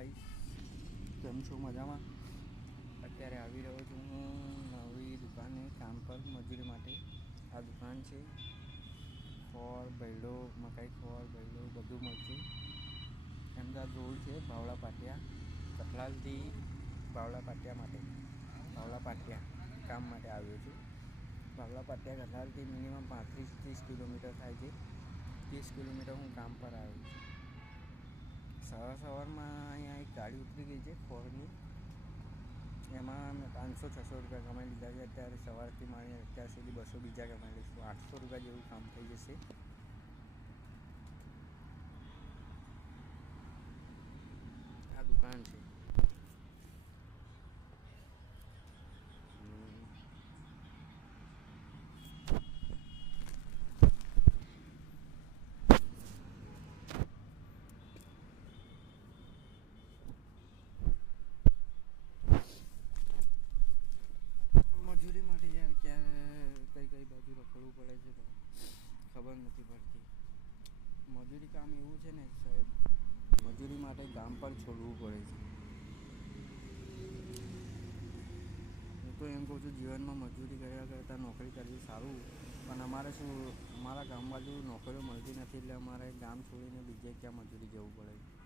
Guys, કેમ છો? મજામાં? અત્યારે આવી રહ્યો છું હું નવી દુકાને કામ પર મજૂરી માટે. આ દુકાન છે. ખોળ, ભૈડો, મકાઈ ખોળ, ભૈડો બધું મળશે. અમદાવાદ રોડ છે, ભાવડા પાટિયા, કઠલાલથી ભાવડા પાટિયા માટે, ભાવડા પાટિયા કામ માટે આવ્યો છું. ભાવડા પાટિયા કઠલાલથી મિનિમમ 35-30 કિલોમીટર થાય છે. 30 કિલોમીટર હું કામ પર આવ્યો છું. સવારમાં અહીંયા એક ગાડી ઉતરી ગઈ છે ખોળની, એમાં મેં 500-600 રૂપિયા કમાઈ લીધા છે. અત્યારે સવારથી મારી અત્યાર સુધી 200 બીજા કમાઈ લઈશું. 800 રૂપિયા જેવું કામ થઈ જશે. આ દુકાન છે. મજૂરી માટે યાર ક્યારે કઈ બાજુ રખડવું પડે છે તો ખબર નથી પડતી. મજૂરી કામ એવું છે ને સાહેબ, મજૂરી માટે ગામ પર છોડવું પડે છે. હું તો એમ કહું છું જીવનમાં મજૂરી કર્યા કરતાં નોકરી કરવી સારું, પણ અમારે શું, અમારા ગામ બાજુ નોકરીઓ મળતી નથી, એટલે અમારે ગામ છોડીને બીજે ક્યાં મજૂરી જવું પડે છે.